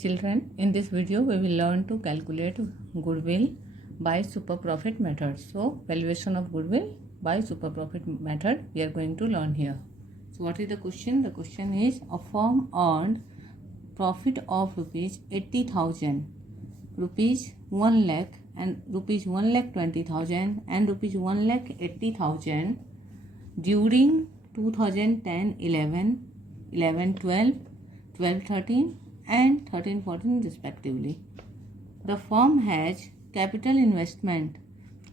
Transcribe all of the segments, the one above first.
Children, in this video we will learn to calculate goodwill by super profit method. So valuation of goodwill by super profit method we are going to learn here. So what is the question? The question is, a firm earned profit of rupees 80,000, rupees 1 lakh and rupees 1,20,000 and rupees 1,80,000 during 2010-11, 11-12, 12-13 and 13-14 respectively. The firm has capital investment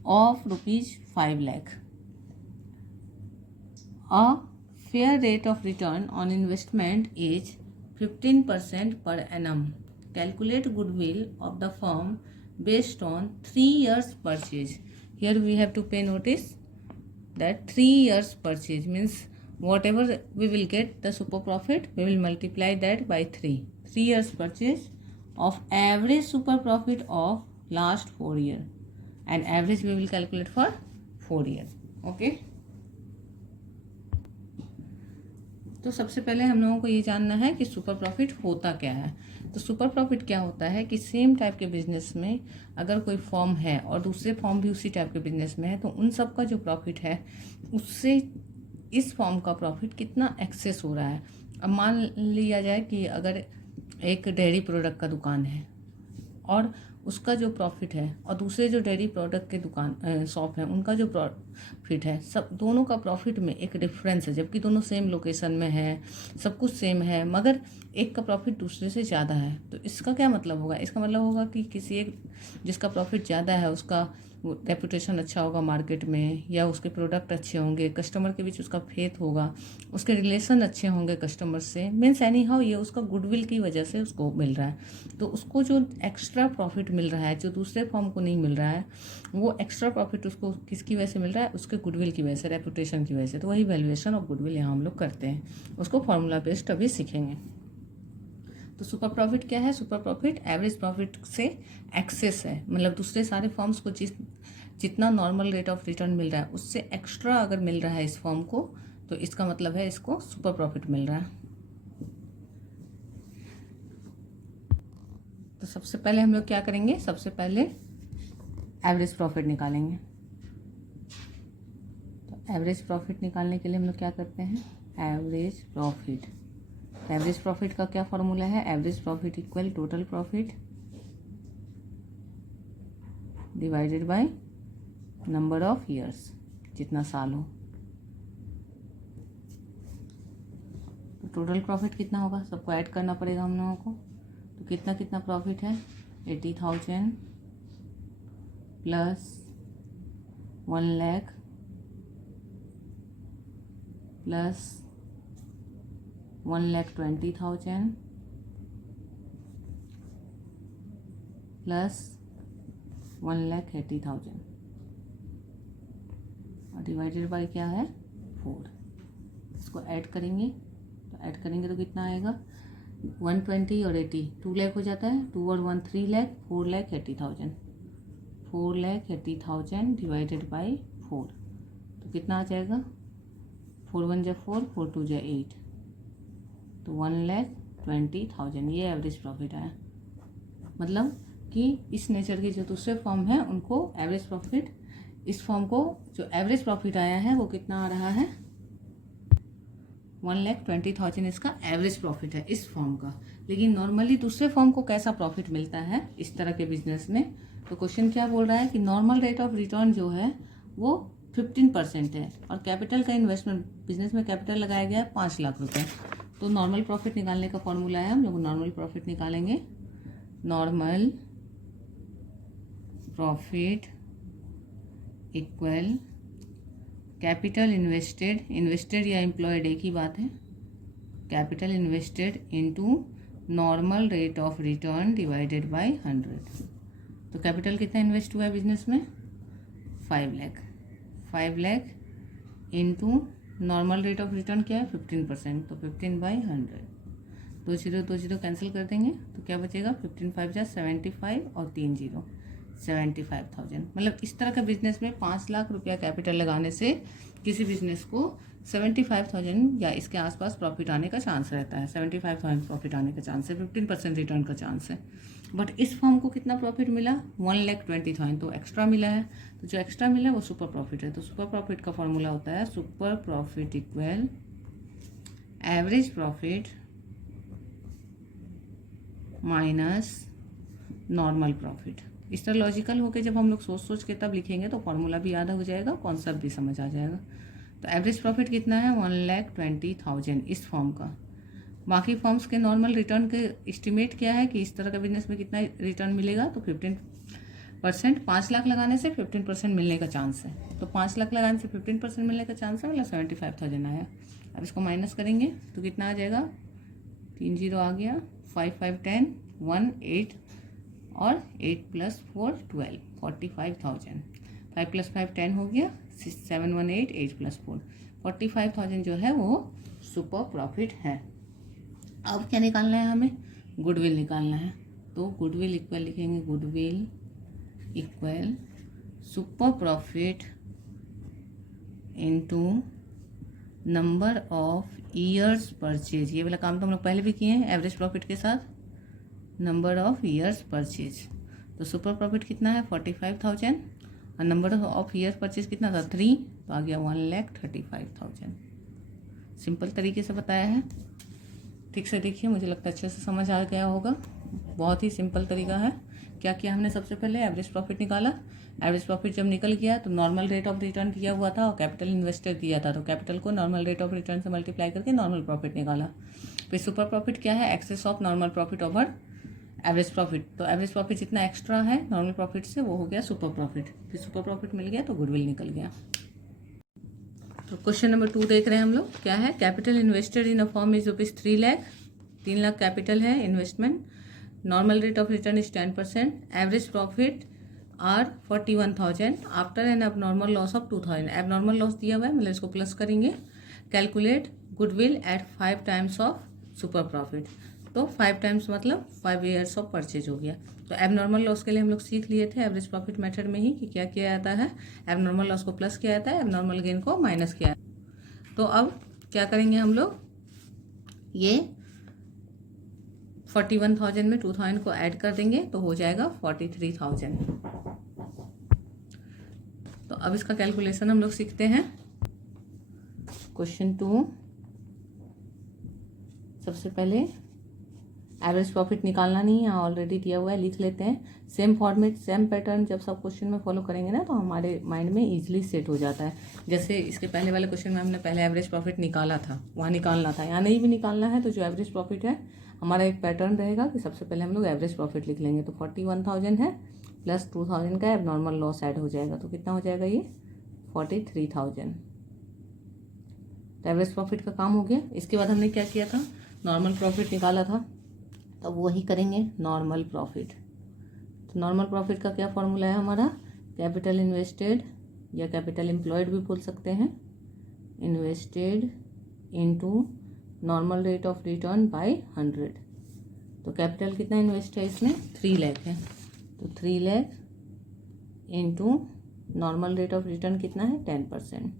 of rupees 5 lakh. A fair rate of return on investment is 15% per annum. Calculate goodwill of the firm based on 3 years purchase. Here we have to pay notice that 3 years purchase means whatever we will get the super profit, we will multiply that by 3. 3 years purchase of average super profit of last 4 years, and average we will calculate for 4 years. Okay. तो सबसे पहले हम लोगों को ये जानना है कि सुपर प्रॉफिट होता क्या है. तो सुपर प्रॉफिट क्या होता है कि सेम टाइप के बिजनेस में अगर कोई फर्म है और दूसरे फर्म भी उसी टाइप के बिजनेस में है तो उन सब का जो प्रॉफिट है उससे इस फर्म का प्रॉफिट कितना एक्सेस हो रहा है. अब मान लिया जाए कि अगर एक डेयरी प्रोडक्ट का दुकान है और उसका जो प्रॉफिट है और दूसरे जो डेयरी प्रोडक्ट के दुकान शॉप है उनका जो प्रॉफिट है, सब दोनों का प्रॉफिट में एक डिफरेंस है. जबकि दोनों सेम लोकेशन में है, सब कुछ सेम है, मगर एक का प्रॉफिट दूसरे से ज़्यादा है. तो इसका क्या मतलब होगा? इसका मतलब होगा कि किसी एक जिसका प्रॉफिट ज़्यादा है उसका रेपुटेशन अच्छा होगा मार्केट में, या उसके प्रोडक्ट अच्छे होंगे, कस्टमर के बीच उसका फेथ होगा, उसके रिलेशन अच्छे होंगे कस्टमर से. मीन्स एनी हाउ ये उसका गुडविल की वजह से उसको मिल रहा है. तो उसको जो एक्स्ट्रा प्रॉफिट मिल रहा है जो दूसरे फॉर्म को नहीं मिल रहा है, वो एक्स्ट्रा प्रॉफिट उसको किसकी वजह से मिल रहा है? उसके गुडविल की वजह से, रेपुटेशन की वजह से. तो वही वैल्यूएशन ऑफ गुडविल यहाँ हम लोग करते हैं. उसको फॉर्मूला बेस्ड अभी सीखेंगे. तो सुपर प्रॉफिट क्या है? सुपर प्रॉफिट एवरेज प्रॉफिट से एक्सेस है, मतलब दूसरे सारे फर्म्स को जितना नॉर्मल रेट ऑफ रिटर्न मिल रहा है उससे एक्स्ट्रा अगर मिल रहा है इस फर्म को तो इसका मतलब है इसको सुपर प्रॉफिट मिल रहा है. तो सबसे पहले हम लोग क्या करेंगे? सबसे पहले एवरेज प्रॉफिट निकालेंगे. तो एवरेज प्रॉफिट निकालने के लिए हम लोग क्या करते हैं? Average profit. एवरेज प्रॉफिट का क्या फॉर्मूला है? Average profit equal total profit divided by number of years, जितना साल हो. तो टोटल प्रॉफिट कितना होगा? सबको ऐड करना पड़ेगा हम लोगों को. तो कितना कितना प्रॉफिट है? 80,000 प्लस 1 लाख प्लस 1,20,000 प्लस 1,80,000 और डिवाइडेड बाय क्या है? 4. इसको ऐड करेंगे तो कितना आएगा? 120 और 80 2 लाख हो जाता है. 2 और 1 3 लाख, 4,80,000. 4,80,000 डिवाइडेड बाय 4 तो कितना आ जाएगा? 4 1 जा 4, 4 2 जा 8, तो 1,20,000. ये एवरेज प्रॉफिट आया. मतलब कि इस नेचर के जो दूसरे फॉर्म है उनको एवरेज प्रॉफिट, इस फॉर्म को जो एवरेज प्रॉफिट आया है वो कितना आ रहा है? 1,20,000 इसका एवरेज प्रॉफिट है इस फॉर्म का. लेकिन नॉर्मली दूसरे फॉर्म को कैसा प्रॉफिट मिलता है इस तरह के बिजनेस में? तो क्वेश्चन क्या बोल रहा है कि नॉर्मल रेट ऑफ रिटर्न जो है वो 15% है और कैपिटल का इन्वेस्टमेंट, बिजनेस में कैपिटल लगाया गया है 5 लाख रुपए. तो नॉर्मल प्रॉफिट निकालने का फॉर्मूला है, हम लोग नॉर्मल प्रॉफिट निकालेंगे. Normal profit equal capital invested या एम्प्लॉयड एक ही बात है, capital invested into normal rate of return divided by 100. तो कैपिटल कितना इन्वेस्ट हुआ है बिजनेस में? 5 lakh. 5 lakh into normal rate of return क्या है? 15%. तो 15/100. 2 0 2 0 कैंसिल कर देंगे तो क्या बचेगा? 15 5 जा 75 और 3 0 75,000। मतलब इस तरह का बिजनेस में 5 लाख रुपया कैपिटल लगाने से किसी बिजनेस को 75,000 या इसके आसपास प्रॉफिट आने का चांस रहता है। 75,000 प्रॉफिट आने का चांस है, 15% रिटर्न का चांस है। बट इस फॉर्म को कितना प्रॉफिट मिला? 1,20,000, तो एक्स्ट्रा मिला है। तो जो एक्स्ट्रा मिला है वो सुपर प्रॉफिट है। तो सुपर प्रॉफिट का फॉर्मूला होता है super profit equal average profit minus normal profit. इस तरह लॉजिकल होकर जब हम लोग सोच सोच के तब लिखेंगे तो फॉर्मूला भी याद हो जाएगा, कॉन्सेप्ट भी समझ आ जाएगा। तो एवरेज प्रॉफिट कितना है? 1,20,000 इस फॉर्म का। बाकी फॉर्म्स के नॉर्मल रिटर्न के एस्टिमेट क्या है कि इस तरह का बिजनेस में कितना रिटर्न मिलेगा? तो 15%। 5 लाख लगाने से 15% मिलने का चांस है। तो 5 लाख लगाने से 15% मिलने का चांस है, मतलब 75,000 आया। अब इसको माइनस करेंगे तो कितना आ जाएगा? 3 0 आ गया, 5 5 10, 1 8 और 8 + 4 12, 45,000। 5 + 5 10 हो गया, 7 1 8, 8 + 4 45,000 जो है वो सुपर प्रॉफिट है। अब क्या निकालना है हमें? गुडविल निकालना है। तो गुडविल इक्वल लिखेंगे, goodwill equal super profit into number of years purchase. ये वाला काम तो हम लोग पहले भी किए हैं एवरेज प्रॉफिट के साथ, नंबर ऑफ ईयर्स परचेज। तो सुपर प्रॉफिट कितना है? 45,000 और नंबर ऑफ ईयर्स परचेज कितना था? 3, तो आ गया 1,35,000। सिंपल तरीके से बताया है, ठीक से देखिए, मुझे लगता है अच्छे से समझ आ गया होगा। बहुत ही सिंपल तरीका है। क्या किया हमने? सबसे पहले एवरेज प्रॉफिट निकाला। एवरेज प्रॉफिट जब निकल गया तो नॉर्मल रेट ऑफ रिटर्न किया हुआ था और कैपिटल इन्वेस्टेड किया था, तो कैपिटल को नॉर्मल रेट ऑफ रिटर्न से मल्टीप्लाई करके नॉर्मल प्रॉफिट निकाला। फिर सुपर प्रॉफिट क्या है? Excess of normal profit over average profit. तो एवरेज प्रॉफिट जितना एक्स्ट्रा है नॉर्मल प्रॉफिट से वो हो गया सुपर प्रॉफिट। फिर सुपर प्रॉफिट मिल गया तो गुडविल निकल गया। तो क्वेश्चन नंबर 2 देख रहे हैं हम लोग। क्या है? Capital invested in a firm is rupees 3 lakh. 3 lakh capital है investment. Normal rate of return is 10%। Average profit are 41,000 after an abnormal loss of 2,000। Abnormal loss दिया हुआ है, मतलब इसको प्लस करेंगे। Calculate goodwill at 5 times of super profit. तो 5 times मतलब 5 years of purchase हो गया। तो एबनॉर्मल लॉस के लिए हम लोग सीख लिए थे एवरेज प्रॉफिट मेथड में ही कि क्या किया जाता है, एबनॉर्मल लॉस को प्लस किया जाता है, एबनॉर्मल गेन को माइनस किया। तो अब क्या करेंगे हम लोग? ये 41,000 में 2,000 को ऐड कर देंगे तो हो जाएगा 43,000। तो अब इसका कैलकुलेशन हम लोग सीखते हैं। क्वेश्चन 2, सबसे पहले एवरेज प्रॉफिट निकालना नहीं है, ऑलरेडी दिया हुआ है, लिख लेते हैं। सेम फॉर्मेट सेम पैटर्न जब सब क्वेश्चन में फॉलो करेंगे ना तो हमारे माइंड में इजीली सेट हो जाता है। जैसे इसके पहले वाले क्वेश्चन में हमने पहले एवरेज प्रॉफिट निकाला था, वहाँ निकालना था, यहाँ नहीं भी निकालना है। तो जो एवरेज प्रॉफिट है हमारा एक पैटर्न रहेगा कि सबसे पहले हम लोग एवरेज प्रॉफिट लिख लेंगे। तो 41,000 है प्लस 2,000 का एबनॉर्मल लॉस ऐड हो जाएगा, तो कितना हो जाएगा ये? 43,000। तो एवरेज प्रॉफिट का काम हो गया। इसके बाद हमने क्या किया था? नॉर्मल प्रॉफिट निकाला था, तो वही करेंगे नॉर्मल प्रॉफिट। तो नॉर्मल प्रॉफिट का क्या फॉर्मूला है हमारा? कैपिटल इन्वेस्टेड या कैपिटल एम्प्लॉयड भी बोल सकते हैं, invested into normal rate of return by 100। तो कैपिटल कितना इन्वेस्ट है इसमें? 3 लाख है। तो 3 lakh into normal rate of return कितना है? 10%।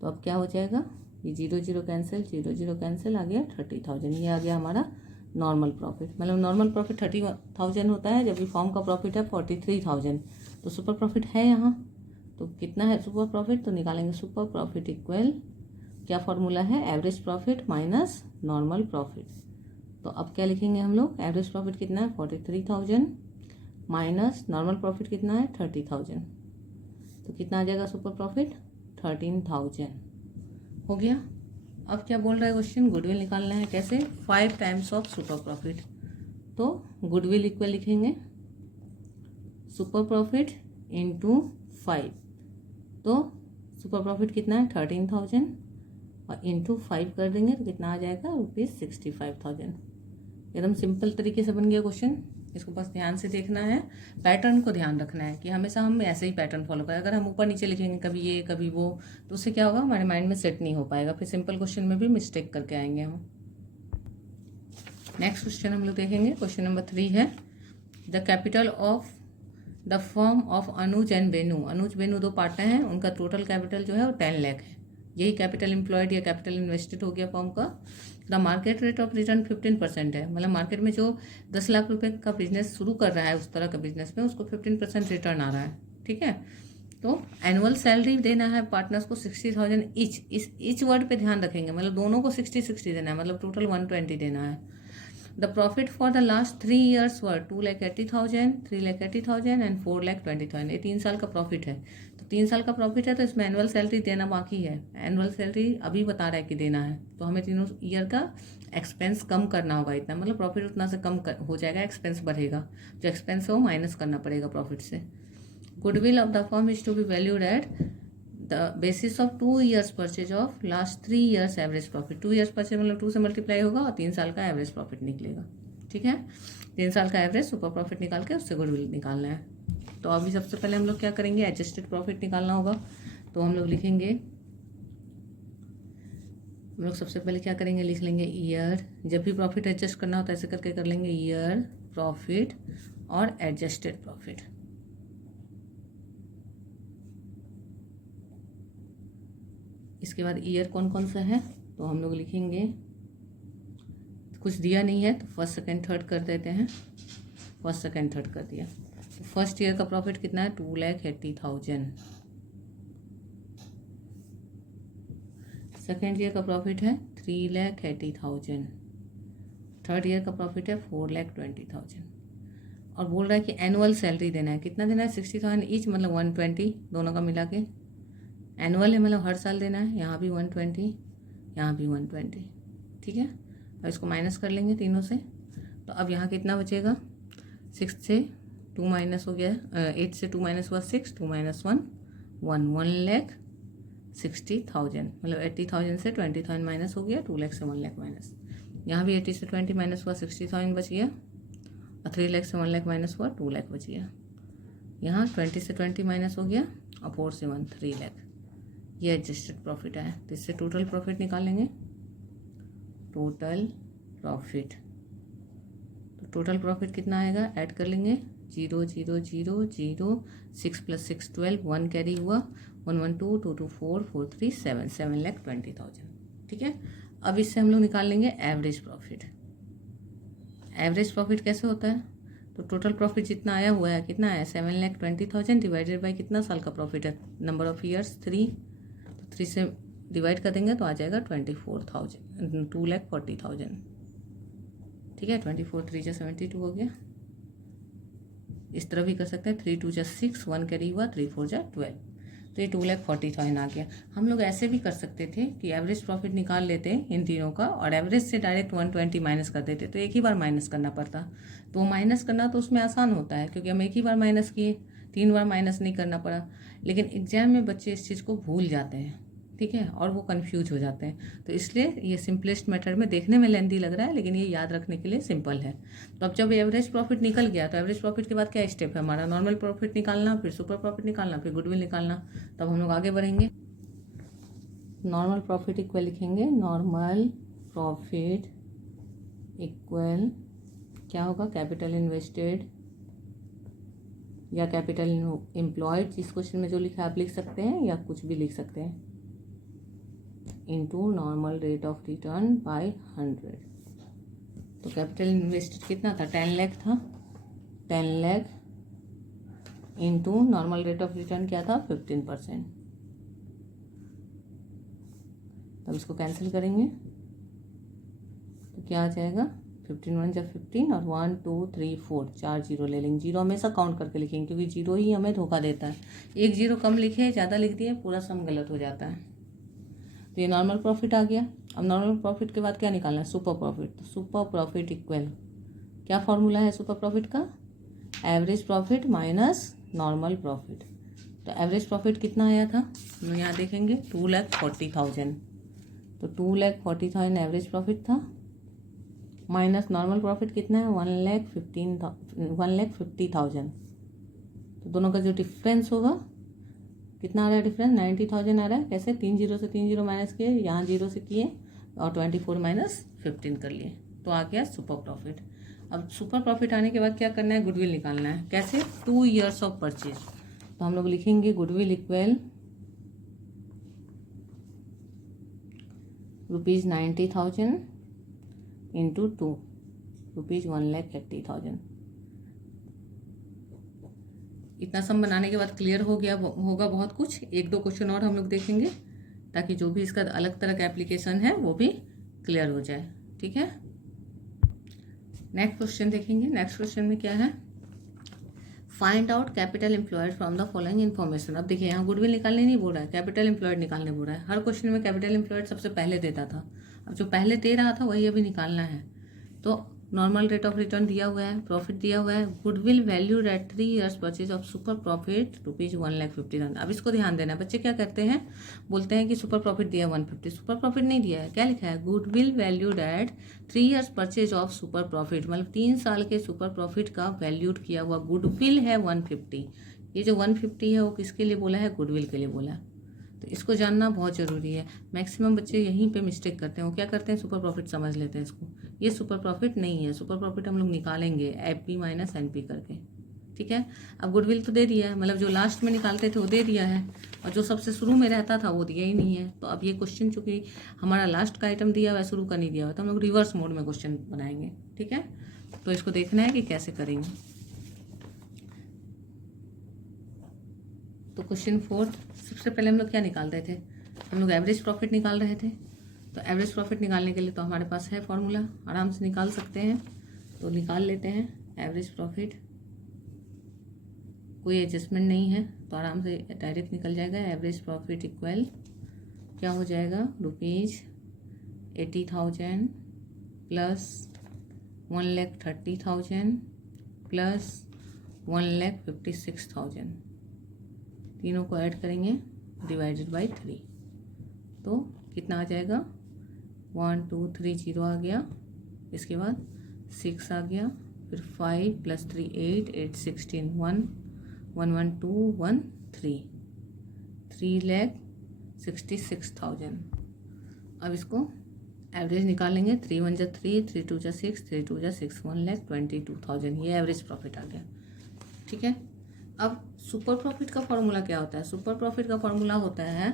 तो अब क्या हो जाएगा? ये 0 0 कैंसिल, 0 0 कैंसिल, आ गया 30,000। ये आ गया हमारा नॉर्मल प्रॉफिट। मतलब नॉर्मल प्रॉफिट 30,000 होता है, जबकि फॉर्म का प्रॉफिट है 43,000। तो सुपर प्रॉफिट है यहाँ, तो कितना है सुपर प्रॉफिट? तो निकालेंगे सुपर प्रॉफिट इक्वल, क्या फॉर्मूला है? Average profit minus normal profit. तो अब क्या लिखेंगे हम लोग? एवरेज प्रॉफिट कितना है? 43,000 माइनस नॉर्मल प्रॉफिट कितना है? 30,000। तो कितना आ जाएगा सुपर प्रॉफिट? 13,000 हो गया। अब क्या बोल रहा है क्वेश्चन? गुडविल निकालना है। कैसे? 5 टाइम्स ऑफ सुपर प्रॉफिट। तो गुडविल इक्वल लिखेंगे सुपर प्रॉफिट इंटू 5। तो सुपर प्रॉफिट कितना है? 13,000 और इंटू 5 कर देंगे तो कितना आ जाएगा? ₹65,000। एकदम सिंपल तरीके से बन गया क्वेश्चन। इसको बस ध्यान से देखना है, पैटर्न को ध्यान रखना है कि हमेशा हम ऐसे ही पैटर्न फॉलो करें। अगर हम ऊपर नीचे लिखेंगे कभी ये कभी वो, तो उससे क्या होगा? हमारे माइंड में सेट नहीं हो पाएगा, फिर सिंपल क्वेश्चन में भी मिस्टेक करके आएंगे हम। नेक्स्ट क्वेश्चन हम लोग देखेंगे। क्वेश्चन नंबर 3 है, the capital of the firm of Anuj and Benu, Anuj Benu दो पार्टनर हैं, उनका टोटल कैपिटल जो है वो 10 लाख है। यही कैपिटल एम्प्लॉयड या कैपिटल इन्वेस्टेड हो गया फर्म का। The market rate of return 15% है, मतलब मार्केट में जो 10 लाख रुपए का बिजनेस शुरू कर रहा है उस तरह का बिजनेस में उसको 15% रिटर्न आ रहा है। ठीक है, तो एनुअल सैलरी देना है पार्टनर्स को 60,000 ईच। इस ईच वर्ड पे ध्यान रखेंगे, मतलब दोनों को 60-60 देना है, मतलब टोटल 120 देना है। The profit for the last 3 years were 2,80,000, 3,80,000 and 4,20,000। ये 3 साल का प्रॉफिट है, तो 3 साल का प्रॉफिट है तो इसमें एनुअल सैलरी देना बाकी है। एनुअल सैलरी अभी बता रहा है कि देना है, तो हमें तीनों ईयर का एक्सपेंस कम करना होगा इतना, मतलब प्रॉफिट उतना से कम हो जाएगा, एक्सपेंस बढ़ेगा, जो एक्सपेंस है वो माइनस करना पड़ेगा प्रॉफिट से। Goodwill of the firm is to be valued at the basis of 2 years purchase of last 3 years average profit. 2 years purchase मतलब 2 से मल्टीप्लाई होगा और 3 साल का एवरेज प्रॉफिट निकलेगा। ठीक है, 3 साल का एवरेज सुपर प्रॉफिट निकाल के उससे गुडविल निकालना है। तो अभी सबसे पहले हम लोग क्या करेंगे, एडजस्टेड प्रॉफिट निकालना होगा। तो हम लोग लिखेंगे, हम लोग सबसे पहले क्या करेंगे, लिख लेंगे ईयर। जब भी प्रॉफिट एडजस्ट करना होता है ऐसे करके कर लेंगे, ईयर, प्रॉफिट और एडजस्टेड प्रॉफिट। इसके बाद ईयर कौन कौन सा है, तो हम लोग लिखेंगे, कुछ दिया नहीं है तो फर्स्ट सेकंड थर्ड कर देते हैं। फर्स्ट सेकंड थर्ड कर दिया, तो फर्स्ट ईयर का प्रॉफिट कितना है, 2,80,000। सेकेंड ईयर का प्रॉफिट है 3,80,000। थर्ड ईयर का प्रॉफिट है 4,20,000। और बोल रहा है कि एनुअल सैलरी देना है, कितना देना है, 60,000 ईच, मतलब 120 दोनों का मिला के। एनुअल है मतलब हर साल देना है, यहाँ भी 120, यहाँ भी 120। ठीक है, और इसको माइनस कर लेंगे तीनों से, तो अब यहाँ कितना बचेगा, 6 से 2 माइनस हो गया, 8 से 2 माइनस हुआ 6, 2 माइनस 1, 1,60,000, मतलब 80,000 से 20,000 माइनस हो गया, 2 लाख से 1 लाख माइनस। यहाँ भी 80 से 20 माइनस हुआ 60,000 बच गया, और 3 लाख से 1 लाख माइनस हुआ 2 लाख बच गया। यहाँ 20 से 20 माइनस हो गया, और 4 से 1 3 लाख। ये एडजस्टेड प्रॉफिट है, तो इससे टोटल प्रॉफिट निकालेंगे। टोटल प्रॉफिट, तो टोटल प्रॉफिट कितना आएगा, ऐड कर लेंगे, 0 0 0 0, 6 + 6 12, 1 कैरी हुआ, 1 1 2 2 2 4 4 3 7, 7,20,000। ठीक है, अब इससे हम लोग निकाल लेंगे एवरेज प्रॉफिट। एवरेज प्रॉफिट कैसे होता है, तो टोटल प्रॉफिट जितना आया हुआ है, कितना है, 7,20,000 डिवाइडेड बाई कितना साल का प्रॉफिट है, नंबर ऑफ ईयर्स 3, तो 3 से डिवाइड कर देंगे तो आ जाएगा 24,000, 2,40,000। ठीक है, 24 3 जा 72 हो गया। इस तरह भी कर सकते हैं, 3 2 जा 6, 1 कैरी हुआ, 3 4 जा 12, तो ये 2,40,000 आ गया। हम लोग ऐसे भी कर सकते थे कि एवरेज प्रॉफिट निकाल लेते इन तीनों का, और एवरेज से डायरेक्ट 120 माइनस कर देते, तो एक ही बार माइनस करना पड़ता। तो माइनस करना तो उसमें आसान होता है, क्योंकि हम एक ही बार माइनस किए, 3 बार माइनस नहीं करना पड़ा। लेकिन एग्जाम में बच्चे इस चीज़ को भूल जाते हैं, ठीक है, और वो कंफ्यूज हो जाते हैं। तो इसलिए ये सिंपलेस्ट मेथड में, देखने में लेंथी लग रहा है लेकिन ये याद रखने के लिए सिंपल है। तो अब जब एवरेज प्रॉफिट निकल गया, तो एवरेज प्रॉफिट के बाद क्या स्टेप है हमारा, नॉर्मल प्रॉफिट निकालना, फिर सुपर प्रॉफिट निकालना, फिर गुडविल निकालना। तब हम लोग आगे बढ़ेंगे। नॉर्मल प्रॉफिट इक्वल लिखेंगे, नॉर्मल प्रॉफिट इक्वल क्या होगा, कैपिटल इन्वेस्टेड या कैपिटल एम्प्लॉयड, जिस क्वेश्चन में जो लिखा है आप लिख सकते हैं या कुछ भी लिख सकते हैं, into normal rate of return by 100। तो कैपिटल इन्वेस्टेड कितना था, 10 लाख था, 10 lakh into normal rate of return क्या था, 15%। तब इसको कैंसिल करेंगे तो क्या आ जाएगा, 15 1 जब 15, और 1 2 3 4 4 जीरो ले लेंगे। जीरो हमेशा काउंट करके लिखेंगे, क्योंकि जीरो ही हमें धोखा देता है। एक जीरो कम लिखे, ज़्यादा लिख दिए, पूरा सम गलत हो जाता है। तो ये नॉर्मल प्रॉफिट आ गया। अब नॉर्मल प्रॉफिट के बाद क्या निकालना है, सुपर प्रॉफिट। तो सुपर प्रॉफिट इक्वल क्या फॉर्मूला है सुपर प्रॉफिट का, average profit minus normal profit. तो एवरेज प्रॉफिट कितना आया था, हम यहाँ देखेंगे 2,40,000। तो 2,40,000 एवरेज प्रॉफिट था, माइनस नॉर्मल प्रॉफिट कितना है, 1,50,000। तो दोनों का जो डिफरेंस होगा, कितना आ रहा है डिफरेंस, 90,000 आ रहा है। कैसे, 3 जीरो से 3 जीरो माइनस किए, यहाँ जीरो से किए, और 24 माइनस 15 कर लिए, तो आ गया सुपर प्रॉफिट। अब सुपर प्रॉफिट आने के बाद क्या करना है, गुडविल निकालना है। कैसे, 2 ईयर्स ऑफ परचेज। तो हम लोग लिखेंगे गुडविल इक्वल ₹90,000 इंटू 2 ₹1,80,000। इतना सम बनाने के बाद क्लियर हो गया होगा बहुत कुछ। 1-2 क्वेश्चन और हम लोग देखेंगे ताकि जो भी इसका अलग तरह का एप्लीकेशन है वो भी क्लियर हो जाए। ठीक है, नेक्स्ट क्वेश्चन देखेंगे। नेक्स्ट क्वेश्चन में क्या है, find out capital employed from the following information. अब देखिए यहाँ गुडविल निकालने नहीं बोल रहा है, कैपिटल एम्प्लॉयड निकालने बोल रहा है। हर क्वेश्चन में कैपिटल एम्प्लॉयड सबसे पहले देता था, अब जो पहले दे रहा था वही अभी निकालना है। तो नॉर्मल रेट ऑफ रिटर्न दिया हुआ है, प्रॉफिट दिया हुआ है, goodwill valued at 3 years purchase of super profit ₹1,50,000। अब इसको ध्यान देना है। बच्चे क्या करते हैं, बोलते हैं कि सुपर प्रॉफिट दिया 150, सुपर प्रॉफिट नहीं दिया है। क्या लिखा है, goodwill valued at 3 years purchase of super profit, मतलब 3 साल के सुपर प्रॉफिट का वैल्यूड किया हुआ गुडविल है 150। ये जो 150 है वो किसके लिए बोला है, गुडविल के लिए बोला है। तो इसको जानना बहुत ज़रूरी है। मैक्सिमम बच्चे यहीं पे मिस्टेक करते हैं। वो क्या करते हैं, सुपर प्रॉफिट समझ लेते हैं इसको। ये सुपर प्रॉफिट नहीं है, सुपर प्रॉफिट हम लोग निकालेंगे एपी माइनस एनपी करके। ठीक है, अब गुडविल तो दे दिया है, मतलब जो लास्ट में निकालते थे वो दे दिया है, और जो सबसे शुरू में रहता था वो दिया ही नहीं है। तो अब ये क्वेश्चन चूंकि हमारा लास्ट का आइटम दिया हुआ है, शुरू का नहीं दिया हुआ, तो हम लोग रिवर्स मोड में क्वेश्चन बनाएंगे। ठीक है, तो इसको देखना है कि कैसे करेंगे। तो क्वेश्चन 4, सबसे पहले हम लोग क्या निकाल रहे थे, हम लोग एवरेज प्रॉफिट निकाल रहे थे। तो एवरेज प्रॉफिट निकालने के लिए तो हमारे पास है फॉर्मूला, आराम से निकाल सकते हैं। तो निकाल लेते हैं एवरेज प्रॉफिट, कोई एडजस्टमेंट नहीं है तो आराम से डायरेक्ट निकल जाएगा। एवरेज प्रॉफिट इक्वल क्या हो जाएगा, ₹80,000 प्लस 1,30,000 प्लस 1,56,000, तीनों को ऐड करेंगे डिवाइडेड बाई 3, तो कितना आ जाएगा, 1 2 3 0 आ गया, इसके बाद 6 आ गया, फिर 5 + 3 8 8 16 1 1 1 2 1 3 3,66,000। अब इसको एवरेज निकालेंगे, 3 1 = 3 3 2 = 6 3 2 = 6 1,22,000, ये एवरेज प्रॉफिट आ गया। ठीक है, अब सुपर प्रॉफिट का फॉर्मूला क्या होता है, सुपर प्रॉफिट का फॉर्मूला होता है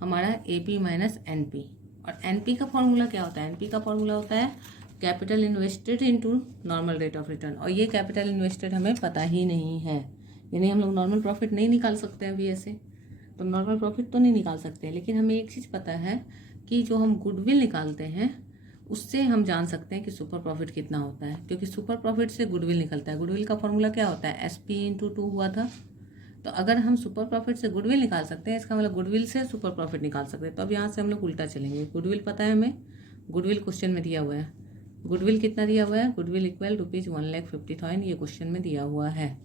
हमारा एपी माइनस एनपी। और एनपी का फॉर्मूला क्या होता है, एनपी का फॉर्मूला होता है capital invested into normal rate of return. और ये कैपिटल इन्वेस्टेड हमें पता ही नहीं है, यानी हम लोग नॉर्मल प्रॉफिट नहीं निकाल सकते हैं अभी ऐसे, तो नॉर्मल प्रॉफिट तो नहीं निकाल सकते। लेकिन हमें एक चीज़ पता है कि जो हम गुडविल निकालते हैं उससे हम जान सकते हैं कि सुपर प्रॉफिट कितना होता है, क्योंकि सुपर प्रॉफिट से गुडविल निकलता है। गुडविल का फॉर्मूला क्या होता है, SP × 2 हुआ था। तो अगर हम सुपर प्रॉफिट से गुडविल निकाल सकते हैं, इसका मतलब गुडविल से सुपर प्रॉफिट निकाल सकते हैं। तो अब यहाँ से हम लोग उल्टा चलेंगे। गुडविल पता है हमें, गुडविल क्वेश्चन में दिया हुआ है, गुडविल कितना दिया हुआ है, गुडविल इक्वल ₹1,50,000, ये क्वेश्चन में दिया हुआ है।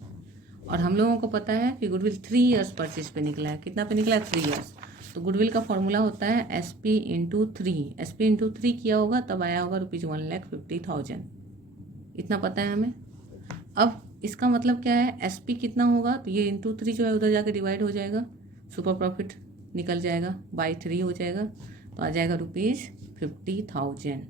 और हम लोगों को पता है कि गुडविल 3 ईयर्स परचेज पे निकला है, कितना पे निकला है, 3 ईयर्स। तो गुडविल का फॉर्मूला होता है SP × 3, SP × 3 किया होगा तब आया होगा ₹1,50,000, इतना पता है हमें। अब इसका मतलब क्या है, SP कितना होगा, तो ये × 3 जो है उधर जाके डिवाइड हो जाएगा, सुपर प्रॉफिट निकल जाएगा, बाई 3 हो जाएगा, तो आ जाएगा ₹50,000।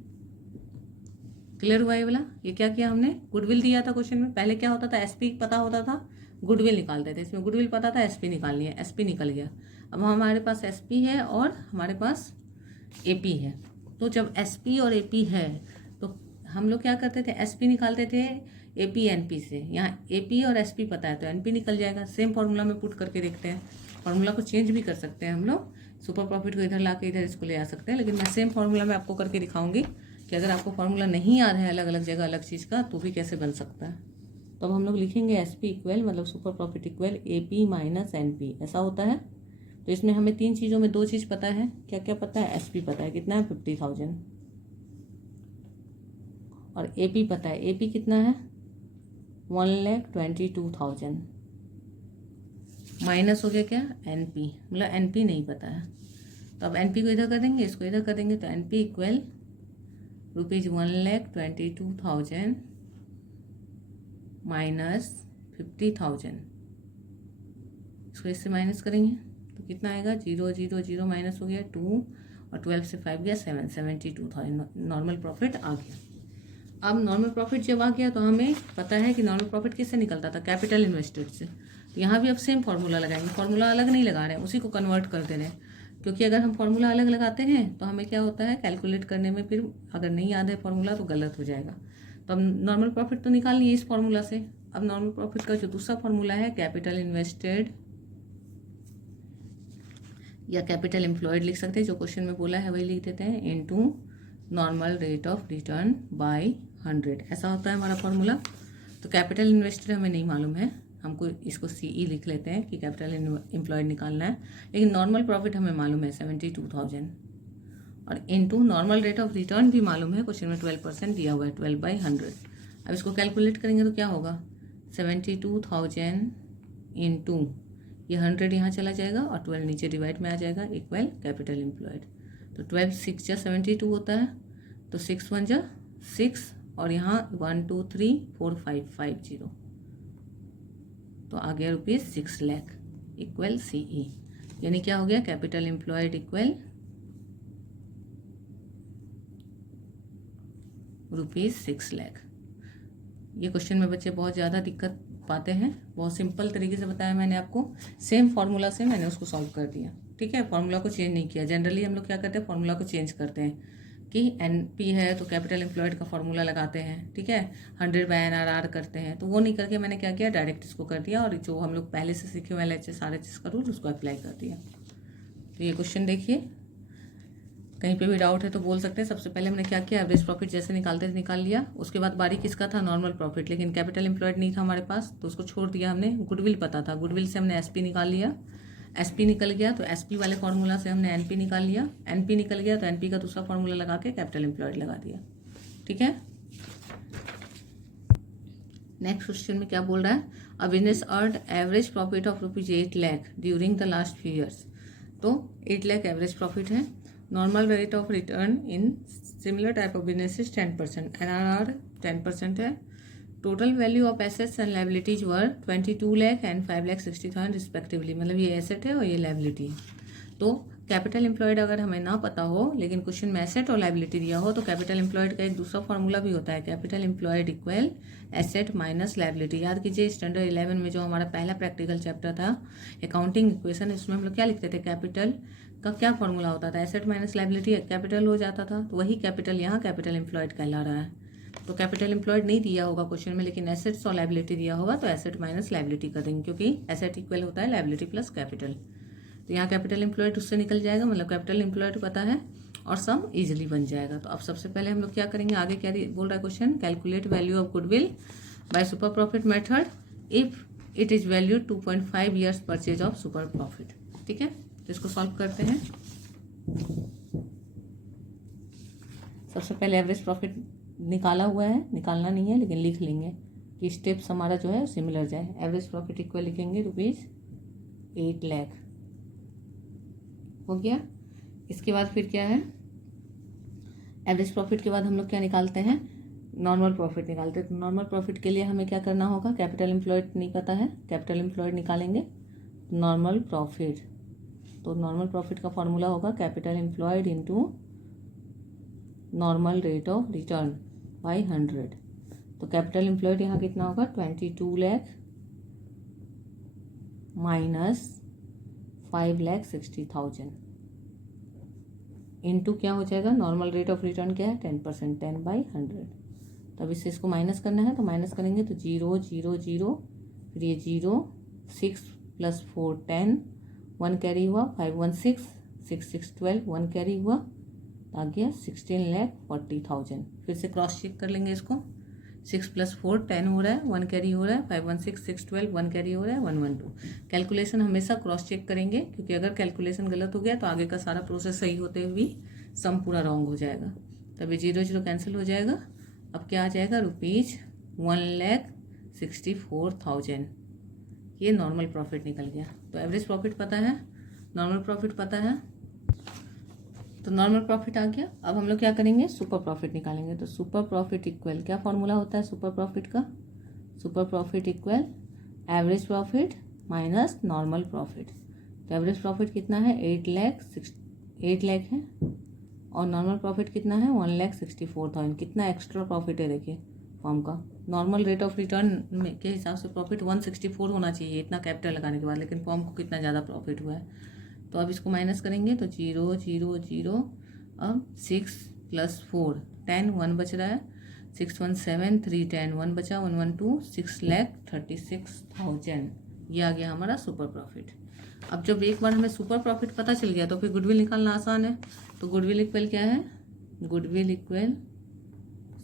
क्लियर हुआ ये वाला। ये क्या किया हमने, गुडविल दिया था क्वेश्चन में, पहले क्या होता था, SP पता होता था, गुडविल निकालते थे। इसमें गुडविल पता था, SP निकालनी है, SP निकल गया। अब हमारे पास SP है और हमारे पास AP है। तो जब SP और AP है तो हम लोग क्या करते थे, SP निकालते थे AP NP से। यहाँ AP और SP पता है तो NP निकल जाएगा। सेम फॉर्मूला में पुट करके देखते हैं, फॉर्मूला को चेंज भी कर सकते हैं हम लोग, सुपर प्रॉफिट को इधर ला के इधर इसको ले आ सकते हैं। लेकिन मैं सेम फॉर्मूला में आपको करके दिखाऊंगी कि अगर आपको फॉर्मूला नहीं याद है अलग अलग जगह अलग चीज़ का, तो भी कैसे बन सकता है। तो अब हम लोग लिखेंगे SP इक्वल, मतलब super profit equal AP minus NP, ऐसा होता है। तो इसमें हमें 3 चीज़ों में 2 चीज़ पता है, क्या क्या पता है, SP पता है कितना है 50,000, और AP पता है, AP कितना है 1,22,000, माइनस हो गया क्या NP, मतलब NP नहीं पता है। तो अब NP को इधर कर देंगे, इसको इधर कर देंगे, तो NP इक्वल ₹1,22,000 माइनस 50,000, इसको इससे माइनस करेंगे तो कितना आएगा, 0 0 0 माइनस हो गया 2, और 12 से 5 गया 7, 72,000 नॉर्मल प्रॉफिट आ गया। अब नॉर्मल प्रॉफिट जब आ गया तो हमें पता है कि नॉर्मल प्रॉफिट किससे निकलता था, कैपिटल इन्वेस्टेड से। तो यहाँ भी अब सेम फार्मूला लगाएंगे, फार्मूला अलग नहीं लगा रहे हैं, उसी को कन्वर्ट कर दे रहे हैं, क्योंकि अगर हम फार्मूला अलग लगाते हैं तो हमें क्या होता है, कैलकुलेट करने में फिर अगर नहीं याद है फार्मूला तो गलत हो जाएगा। तो अब नॉर्मल प्रॉफिट तो निकाल लिए इस फार्मूला से। अब नॉर्मल प्रॉफिट का जो दूसरा फार्मूला है, कैपिटल इन्वेस्टेड या कैपिटल एम्प्लॉयड लिख सकते हैं, जो क्वेश्चन में बोला है वही लिख देते हैं, into normal rate of return by 100, ऐसा होता है हमारा फॉर्मूला। तो कैपिटल इन्वेस्टेड हमें नहीं मालूम है, हमको इसको CE लिख लेते हैं कि कैपिटल एम्प्लॉयड निकालना है, लेकिन नॉर्मल प्रॉफिट हमें मालूम है 72,000, और into normal rate of return भी मालूम है, क्वेश्चन में 12% दिया हुआ है, 12/100। अब इसको कैलकुलेट करेंगे तो क्या होगा, 72,000 इंटू ये 100 यहाँ चला जाएगा और 12 नीचे डिवाइड में आ जाएगा, इक्वल कैपिटल एम्प्लॉयड। तो 12 6 जा 72 होता है, तो 6 1 जा 6, और यहाँ 1 2 3 4 5 50, तो आ गया ₹6 लाख इक्वल CE। यानी क्या हो गया, कैपिटल एम्प्लॉयड इक्वल ₹6 लाख। ये क्वेश्चन में बच्चे बहुत ज़्यादा दिक्कत पाते हैं, बहुत सिंपल तरीके से बताया मैंने आपको, सेम फार्मूला से मैंने उसको सॉल्व कर दिया, ठीक है, फार्मूला को चेंज नहीं किया। जनरली हम लोग क्या करते हैं, फार्मूला को चेंज करते हैं कि NP है तो कैपिटल एम्प्लॉयड का फार्मूला लगाते हैं, ठीक है, 100/NRR करते हैं, तो वो नहीं करके मैंने क्या किया, डायरेक्ट इसको कर दिया, और जो हम लोग पहले से सीखे हुए LHS RHS का रूल उसको अप्लाई कर दिया। तो ये क्वेश्चन देखिए, कहीं पे भी डाउट है तो बोल सकते हैं। सबसे पहले हमने क्या किया, एवरेज प्रॉफिट जैसे निकालते थे निकाल लिया, उसके बाद बारी किसका था, नॉर्मल प्रॉफिट, लेकिन कैपिटल एम्प्लॉयड नहीं था हमारे पास तो उसको छोड़ दिया हमने। गुडविल पता था, गुडविल से हमने SP निकाल लिया, SP निकल गया तो SP वाले फार्मूला से हमने NP निकाल लिया, NP निकल गया तो NP का दूसरा फार्मूला लगा के कैपिटल एम्प्लॉयड लगा दिया, ठीक है। नेक्स्ट क्वेश्चन में क्या बोल रहा है, a business earned average profit of ₹8 lakh during the last few years. तो 8 लाख एवरेज प्रॉफिट है, normal rate of return in similar type of business 10%, NRR 10% है, total value of assets and liabilities were 22 lakh and 5,60,000 respectively, मतलब ये asset है और ये liability है। तो कैपिटल एम्प्लॉयड अगर हमें ना पता हो लेकिन क्वेश्चन में एसेट और लाइबिलिटी दिया हो तो कैपिटल एम्प्लॉयड का एक दूसरा फॉर्मूला भी होता है, capital employed equal asset minus liability. याद कीजिए स्टैंडर्ड 11 में जो हमारा पहला प्रैक्टिकल चैप्टर था अकाउंटिंग इक्वेशन, इसमें हम लोग क्या लिखते थे, कैपिटल का क्या फॉर्मूला होता था, एसेट माइनस लाइबिलिटी कैपिटल हो जाता था, तो वही कैपिटल यहाँ कैपिटल एम्प्लॉयड कहला रहा है। तो कैपिटल एम्प्लॉयड नहीं दिया होगा क्वेश्चन में, लेकिन एसेट्स और लाइबिलिटी दिया होगा तो एसेट माइनस लाइबिलिटी कर देंगे, क्योंकि एसेट इक्वल होता है लाइबिलिटी प्लस कैपिटल। तो यहाँ कैपिटल एम्प्लॉयड उससे निकल जाएगा, मतलब कैपिटल एम्प्लॉयड पता है और सम इजीली बन जाएगा। तो अब सबसे पहले हम लोग क्या करेंगे, आगे क्या बोल रहा है question, calculate value of goodwill by super profit method if it is value 2.5 years purchase of super profit, ठीक है। तो इसको सॉल्व करते हैं। सबसे पहले एवरेज प्रॉफिट निकाला हुआ है, निकालना नहीं है लेकिन लिख लेंगे कि स्टेप्स हमारा जो है सिमिलर जाए। एवरेज प्रॉफिट इक्वल लिखेंगे ₹8 लाख, हो गया। इसके बाद फिर क्या है, एवरेज प्रॉफिट के बाद हम लोग क्या निकालते हैं, नॉर्मल प्रॉफिट निकालते हैं। तो नॉर्मल प्रॉफिट के लिए हमें क्या करना होगा, कैपिटल एम्प्लॉयड नहीं पता है, कैपिटल एम्प्लॉयड निकालेंगे, नॉर्मल प्रॉफिट। तो नॉर्मल प्रॉफिट का फॉर्मूला होगा capital employed into normal rate of return by 100। तो कैपिटल एम्प्लॉयड यहाँ कितना होगा, 22 लाख माइनस 5,60,000 इंटू क्या हो जाएगा, नॉर्मल रेट ऑफ रिटर्न क्या है 10%, 10/100। तो अब इससे इसको माइनस करना है, तो माइनस करेंगे तो 0 0 0, फिर ये 0 6 + 4 10, 1 कैरी हुआ, 5 1 6 6 6 12, 1 कैरी हुआ, आ गया 16,40,000। फिर से क्रॉस चेक कर लेंगे इसको, 6 + 4 10 हो रहा है, 1 कैरी हो रहा है, 5 1 6 6 12, 1 कैरी हो रहा है, 1 1 2। कैलकुलेशन हमेशा क्रॉस चेक करेंगे, क्योंकि अगर कैलकुलेशन गलत हो गया तो आगे का सारा प्रोसेस सही होते हुए भी सम पूरा रॉन्ग हो जाएगा। तभी 0 0 कैंसिल हो जाएगा। अब क्या आ जाएगा, ₹1,64,000। ये नॉर्मल प्रॉफिट निकल गया। तो एवरेज प्रॉफिट पता है, नॉर्मल प्रॉफिट पता है, तो नॉर्मल प्रॉफिट आ गया। अब हम लोग क्या करेंगे, सुपर प्रॉफिट निकालेंगे। तो सुपर प्रॉफिट इक्वल क्या फॉर्मूला होता है सुपर प्रॉफिट का, super profit equal average profit minus normal profit. तो एवरेज प्रॉफिट कितना है, 8 लाख है, और नॉर्मल प्रॉफिट कितना है 1,64,000। कितना एक्स्ट्रा प्रॉफिट है देखिए फॉर्म का। नॉर्मल रेट ऑफ रिटर्न में के हिसाब से प्रॉफिट 164 होना चाहिए इतना कैपिटल लगाने के बाद, लेकिन फॉर्म को कितना ज़्यादा प्रॉफिट हुआ है। तो अब इसको माइनस करेंगे तो 0 0 0, अब 6 + 4 10, 1 बच रहा है, 6 1 7 3 10, 1 बचा, 1 1 2, 6,36,000। ये आ गया हमारा सुपर प्रॉफिट। अब जब एक बार हमें सुपर प्रॉफिट पता चल गया तो फिर गुडविल निकालना आसान है। तो गुडविल इक्वल क्या है, goodwill equal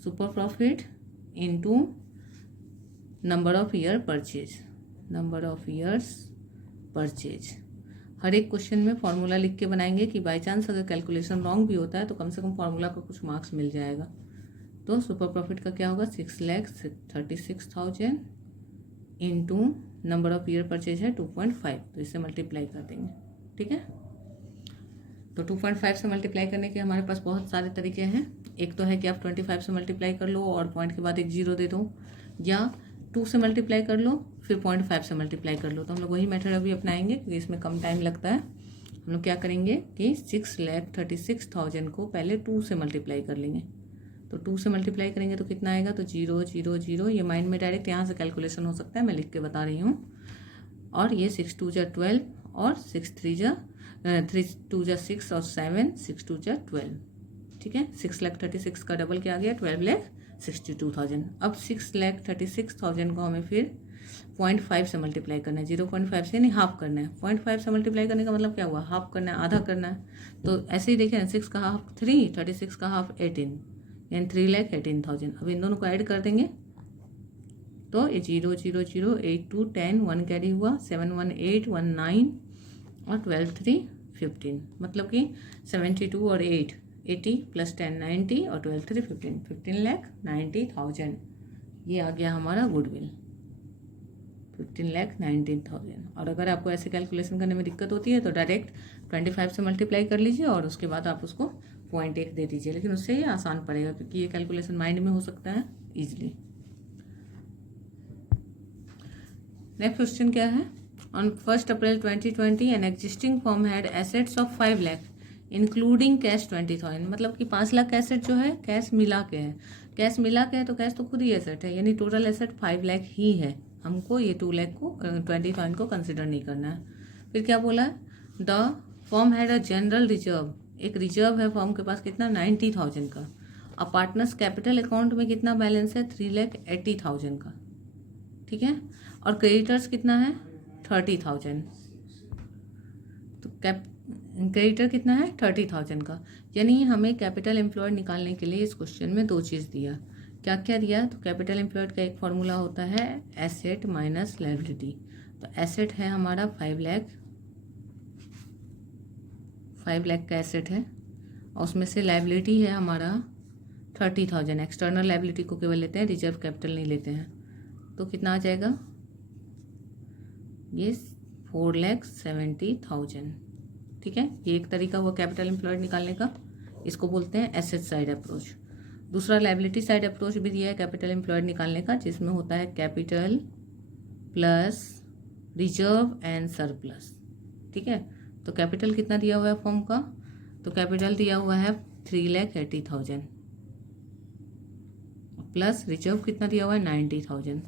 super profit into number of year purchase, number of years purchase. हर एक क्वेश्चन में फॉर्मूला लिख के बनाएंगे कि बाई चांस अगर कैलकुलेशन रॉन्ग भी होता है तो कम से कम फॉर्मूला का कुछ मार्क्स मिल जाएगा। तो सुपर प्रॉफिट का क्या होगा 6,36,000 into number of year purchase है 2.5, तो इससे मल्टीप्लाई कर देंगे। ठीक है, तो 2.5 से मल्टीप्लाई करने के हमारे पास बहुत सारे तरीके हैं। एक तो है कि आप 25 से मल्टीप्लाई कर लो और पॉइंट के बाद एक 0 दे दो, या 2 से मल्टीप्लाई कर लो फिर 0.5 से मल्टीप्लाई कर लो। तो हम लोग वही मेथड अभी अपनाएंगे क्योंकि इसमें कम टाइम लगता है। हम लोग क्या करेंगे कि 6,36,000 को पहले 2 से मल्टीप्लाई कर लेंगे। तो 2 से मल्टीप्लाई करेंगे तो कितना आएगा, तो 0 0 0, ये माइंड में डायरेक्ट यहाँ से कैलकुलेशन हो सकता है, मैं लिख के बता रही हूँ। और ये 6 2 जा 12 और 6 3 जा 3 2 जा 6 और 7 6 2 जा 12। ठीक है, 6,36,000 का डबल क्या आ गया 12,62,000। अब 6,36,000 को हमें फिर 0.5 से मल्टीप्लाई करना है, 0.5 से नहीं हाफ करना है। 0.5 से मल्टीप्लाई करने का मतलब क्या हुआ, हाफ करना है, आधा करना है। तो ऐसे ही देखिए ना, 6 का हाफ 3, 36 का हाफ 18, यानी 3,18,000। अब इन दोनों को ऐड कर देंगे तो ये 0 0 0 8 2 10 1 कैरी हुआ, 7 1 8 1 9 और 12 3 15, मतलब कि 72 और 8 80 + 10 90 और 12 3 15, 15,90,000। ये आ गया हमारा गुडविल 15,90,000। और अगर आपको ऐसे कैलकुलेशन करने में दिक्कत होती है तो डायरेक्ट 25 से मल्टीप्लाई कर लीजिए और उसके बाद आप उसको 0.1 दे दीजिए, लेकिन उससे ये आसान पड़ेगा क्योंकि ये कैलकुलेशन माइंड में हो सकता है ईजिली। नेक्स्ट क्वेश्चन क्या है, on 1 April 2020 an existing firm had assets of 5 lakh including cash 20,000। मतलब कि 5 लाख का एसेट जो है कैश मिला के है, कैश मिला के है तो कैश तो खुद ही एसेट है, यानी टोटल एसेट 5 लाख ही है। हमको ये 2 लाख को 20,000 को कंसिडर नहीं करना है। फिर क्या बोला है, the firm had a general reserve, एक रिजर्व है फर्म के पास कितना 90,000 का। अब पार्टनर्स कैपिटल अकाउंट में कितना बैलेंस है 3,80,000 का। ठीक है, और क्रेडिटर्स कितना है 30,000। तो क्रेडिटर कितना है 30,000 का, यानी हमें कैपिटल एम्प्लॉयड निकालने के लिए इस क्वेश्चन में 2 चीज़ दिया। क्या क्या दिया, तो कैपिटल एम्प्लॉयड का एक फॉर्मूला होता है एसेट माइनस लायबिलिटी। तो एसेट है हमारा 5 लाख का एसेट है, और उसमें से लायबिलिटी है हमारा 30,000। एक्सटर्नल लायबिलिटी को केवल लेते हैं, रिजर्व कैपिटल नहीं लेते हैं। तो कितना आ जाएगा, ये 4,70,000। ठीक है, ये एक तरीका हुआ कैपिटल एम्प्लॉयड निकालने का, इसको बोलते हैं एसेट साइड अप्रोच। दूसरा लायबिलिटी साइड अप्रोच भी दिया है कैपिटल एम्प्लॉयड निकालने का, जिसमें होता है capital plus reserve and surplus. ठीक है, तो कैपिटल कितना दिया हुआ है फर्म का, तो कैपिटल दिया हुआ है 3,80,000 प्लस रिजर्व कितना दिया हुआ है 90,000।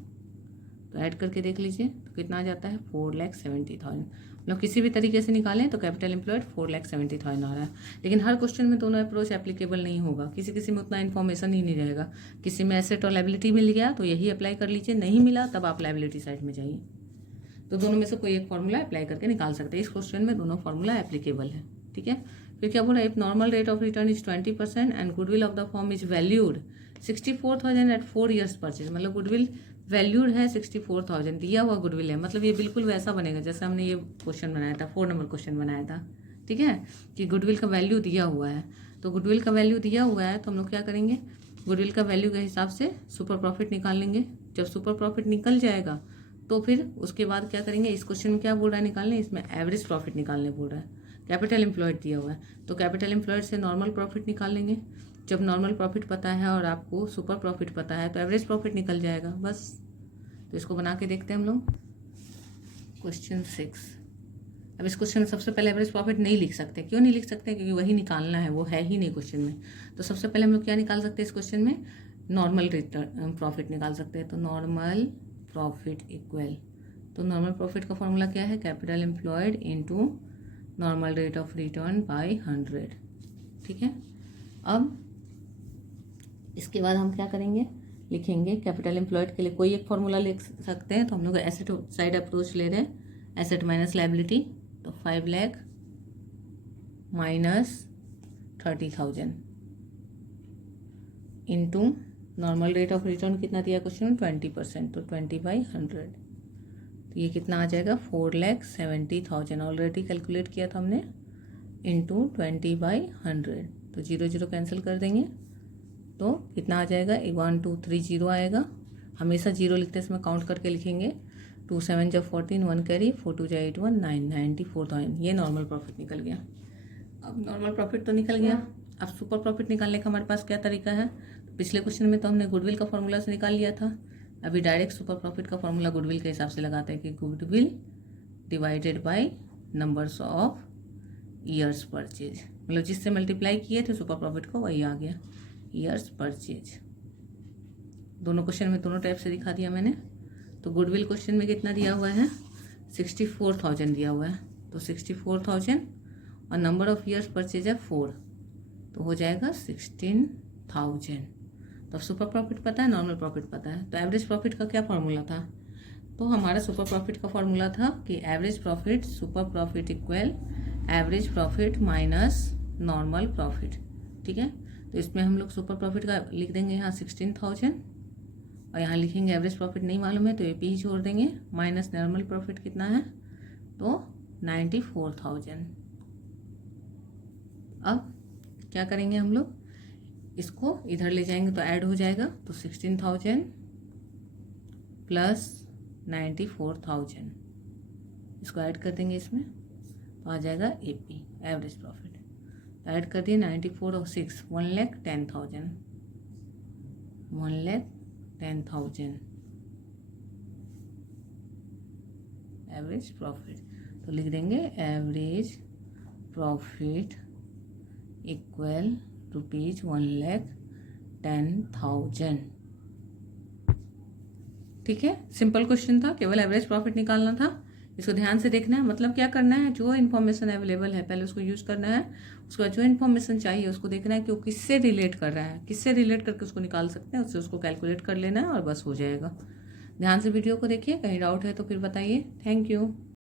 तो ऐड करके देख लीजिए तो कितना आ जाता है 4,70,000। मतलब किसी भी तरीके से निकालें तो कैपिटल एम्प्लॉयड 4,70,000 आ रहा है। लेकिन हर क्वेश्चन में दोनों अप्रोच एप्लीकेबल नहीं होगा, किसी किसी में उतना इन्फॉर्मेशन ही नहीं रहेगा। किसी में एसेट और लायबिलिटी मिल गया तो यही अप्लाई कर लीजिए, नहीं मिला तब आप लायबिलिटी साइड में जाइए। तो दोनों में से कोई एक फॉर्मूला अप्लाई करके निकाल सकते हैं। इस क्वेश्चन में दोनों फॉर्मूला एप्लीकेबल है। ठीक है, फिर क्या बोला, if normal rate of return is 20% and goodwill of the firm is valued 64,000 at 4 years purchase. मतलब गुडविल वैल्यूड है 64,000, दिया हुआ गुडविल है, मतलब ये बिल्कुल वैसा बनेगा जैसे हमने ये क्वेश्चन बनाया था, 4 नंबर क्वेश्चन बनाया था। ठीक है, कि गुडविल का वैल्यू दिया हुआ है, तो गुडविल का वैल्यू दिया हुआ है तो हम लोग क्या करेंगे, गुडविल का वैल्यू के हिसाब से सुपर प्रॉफिट निकाल लेंगे। जब सुपर प्रॉफिट निकल जाएगा तो फिर उसके बाद क्या करेंगे, इस क्वेश्चन में क्या बोल रहा है निकालने, इसमें एवरेज प्रॉफिट निकालने बोल रहा है। कैपिटल एम्प्लॉयड दिया हुआ है तो कैपिटल एम्प्लॉयड से नॉर्मल प्रॉफिट निकाल लेंगे। जब नॉर्मल प्रॉफिट पता है और आपको सुपर प्रॉफिट पता है तो एवरेज प्रॉफिट निकल जाएगा बस। तो इसको बना के देखते हैं हम लोग। क्वेश्चन 6, अब इस क्वेश्चन में सबसे पहले एवरेज प्रॉफिट नहीं लिख सकते। क्यों नहीं लिख सकते? क्योंकि वही निकालना है, वो है ही नहीं क्वेश्चन में। तो सबसे पहले हम लोग क्या निकाल सकते हैं इस क्वेश्चन में? नॉर्मल रिटर्न प्रॉफिट निकाल सकते हैं। तो नॉर्मल प्रॉफिट इक्वल, तो नॉर्मल प्रॉफिट का फॉर्मूला क्या है? Capital employed into normal rate of return by 100। ठीक है, अब इसके बाद हम क्या करेंगे? लिखेंगे कैपिटल एम्प्लॉयड के लिए कोई एक फॉर्मूला लिख सकते हैं। तो हम लोग एसेट साइड अप्रोच ले रहे हैं, एसेट माइनस लायबिलिटी। तो 5 lakh minus 30,000 into normal rate of return कितना दिया क्वेश्चन में? 20%। तो 20/100, तो ये कितना आ जाएगा? 4,70,000 ऑलरेडी कैलकुलेट किया था हमने, इंटू 20/100। तो 0 0 कैंसिल कर देंगे, तो कितना आ जाएगा? 1 2 3 0 आएगा। हमेशा 0 लिखते समय काउंट करके लिखेंगे। 2 7 जब 14, 1 कैरी, 4 2 8 1 9, 94,000। ये नॉर्मल प्रॉफिट निकल गया। अब नॉर्मल प्रॉफिट तो निकल गया, अब सुपर प्रॉफिट निकालने का हमारे पास क्या तरीका है? तो पिछले क्वेश्चन में तो हमने गुडविल का फॉर्मूला से निकाल लिया था। अभी डायरेक्ट सुपर प्रॉफिट का फॉर्मूला गुडविल के हिसाब से लगाते हैं कि goodwill divided by numbers of years purchase, मतलब जिससे मल्टीप्लाई किए थे सुपर प्रॉफिट को वही आ गया, ईयर्स परचेज। दोनों क्वेश्चन में दोनों टाइप से दिखा दिया मैंने। तो गुडविल क्वेश्चन में कितना दिया हुआ है? 64,000 दिया हुआ है। तो 64,000 और नंबर ऑफ ईयर्स परचेज है 4, तो हो जाएगा 16,000। तो अब सुपर प्रॉफिट पता है, नॉर्मल प्रॉफिट पता है, तो एवरेज प्रॉफिट का क्या फॉर्मूला था? तो हमारा सुपर प्रॉफिट का फॉर्मूला था कि average profit super profit equal average profit minus normal profit. ठीक है, तो इसमें हम लोग सुपर प्रॉफिट का लिख देंगे यहाँ 16,000 और यहाँ लिखेंगे एवरेज प्रॉफिट नहीं मालूम है तो ये भी छोड़ देंगे, माइनस नॉर्मल प्रॉफिट कितना है? तो 94,000। अब क्या करेंगे हम लोग? इसको इधर ले जाएंगे तो ऐड हो जाएगा। तो 16,000 प्लस 94,000, इसको ऐड कर देंगे इसमें, तो आ जाएगा एपी एवरेज प्रॉफिट। तो ऐड कर दिए 94 और 6, 1,10,000, 1,10,000 एवरेज प्रॉफिट। तो लिख देंगे एवरेज प्रॉफिट इक्वल ₹1,10,000। ठीक है, सिंपल क्वेश्चन था, केवल एवरेज प्रॉफिट निकालना था। इसको ध्यान से देखना है, मतलब क्या करना है? जो इन्फॉर्मेशन अवेलेबल है पहले उसको यूज करना है, उसके बाद जो इन्फॉर्मेशन चाहिए उसको देखना है कि वो किससे रिलेट कर रहा है, किससे रिलेट करके उसको निकाल सकते हैं, उससे उसको कैलकुलेट कर लेना है और बस हो जाएगा। ध्यान से वीडियो को देखिए, कहीं डाउट है तो फिर बताइए। Thank you.